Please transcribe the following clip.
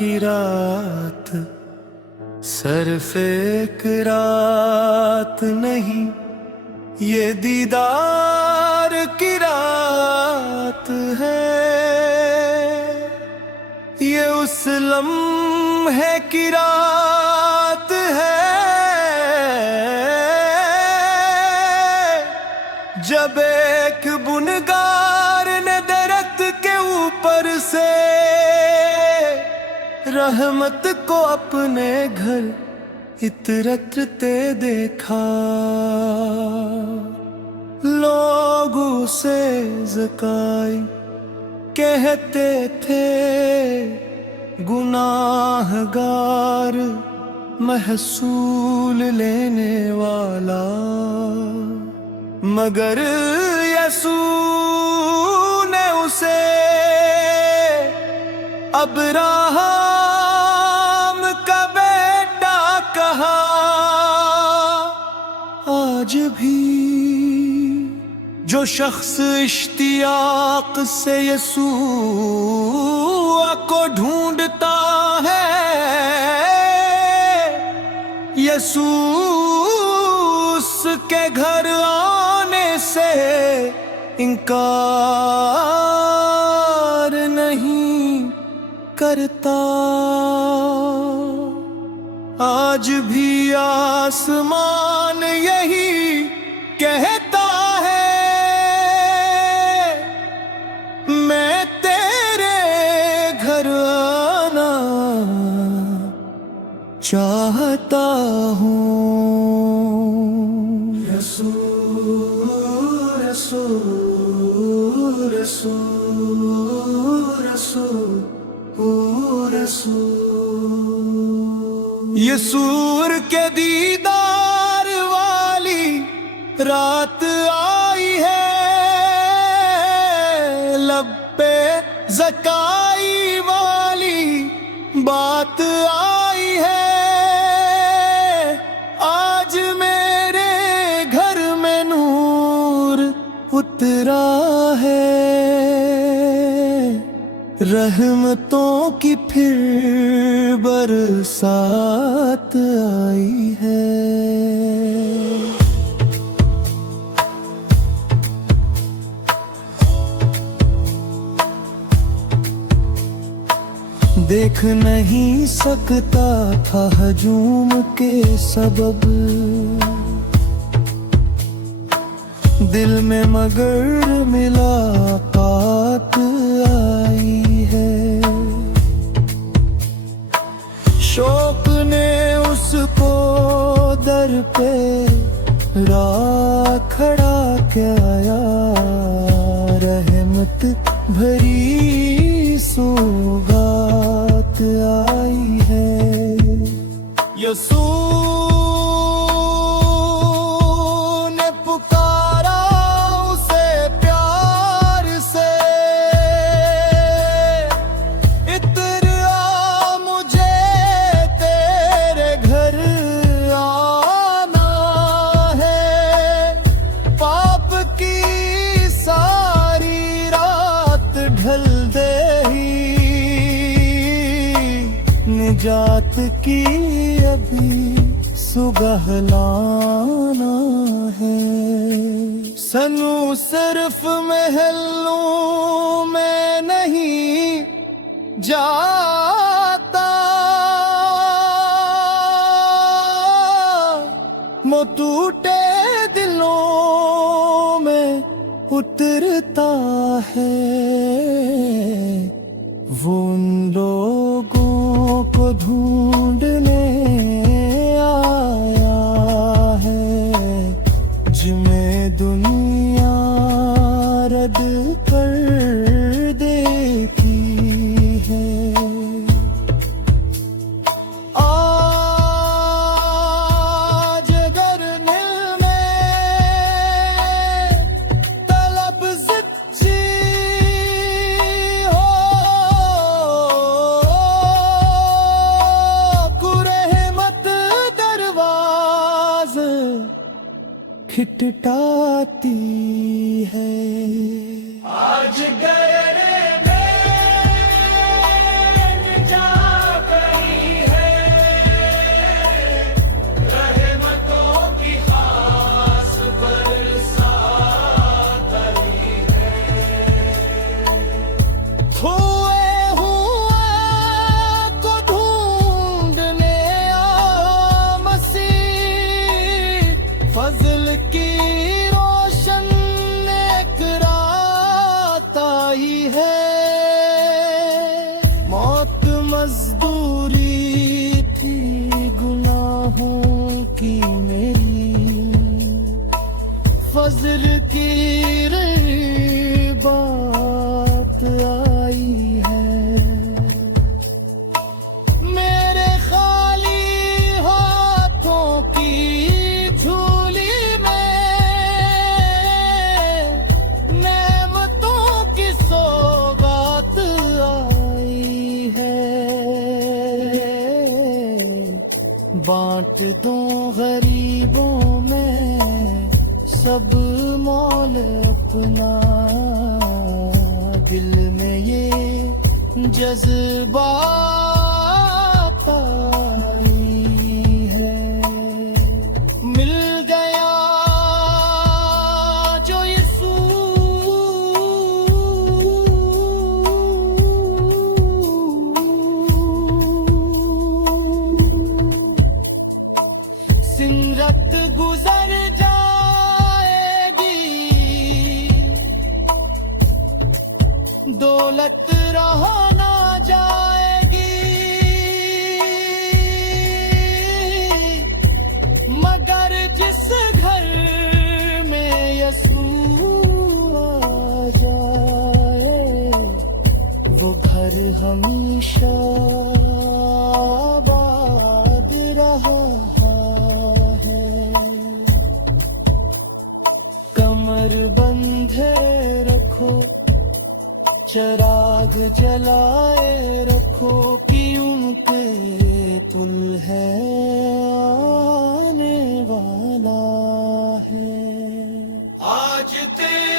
की रात सिर्फ एक रात नहीं, ये दीदार की रात है। ये उस लम्हे की रात है जब एक बुनगार ने दरख्त के ऊपर से रहमत को अपने घर इतरते देखा। लोग उसे ज़काई कहते थे, गुनाहगार महसूल लेने वाला, मगर यसू ने उसे अब्राहम का बेटा कहा। आज भी जो शख्स इश्तियाक से यसूआ को ढूंढता है, यसूस के घर आने से इनकार नहीं करता। आज भी आसमान यही कहता है, मैं तेरे घर आना चाहता हूँ। रसूल रसूल रसूल रसूल रसूल। ये सूर के दीदार वाली रात आई है, लब पे ज़काई वाली बात आई है। आज मेरे घर में नूर उतरा है, रहमतों की फिर बरसात आई है। देख नहीं सकता था हजूम के सबब दिल में, मगर मुलाकात आई है। शौक ने उसको दर पे खड़ा किया, रहमत भरी सौगात आई है। यसू ने पुकारा उसे प्यार से, इतर आ मुझे तेरे घर आना है। पाप की सारी रात ढल दे ही, निजात की अभी सुबह लाना है। सनू सिर्फ महलों में नहीं जाता, वो टूटे दिलों में उतरता है। वो उन लोगों को ढूंढने आया है जिन्हें दुनिया रद कर देती है। आज अगर दिल में तलब सच्ची हो, रहमत दरवाज़ खटखटाती है। आज गए रे जा दिल की रोशन एक रात आई है। मौत मजदूरी थी गुनाहों की मेरी, फजल की बात आई है। मेरे खाली हाथों की झोली में नेमतों की सौगात आई है। बांट दो गरीबों में सब मौल अपना, दिल में ये जज्बात आई है। मिल गया जो यीशु, सिमरत गुजर जाएगी, दौलत रहा ना जाएगी, मगर जिस घर में यीशु आ जाए वो घर हमेशा आबाद रहा है। कमर बंधे रखो, चिराग जलाए रखो कि उनके पुल है आने वाला है। आज तेरे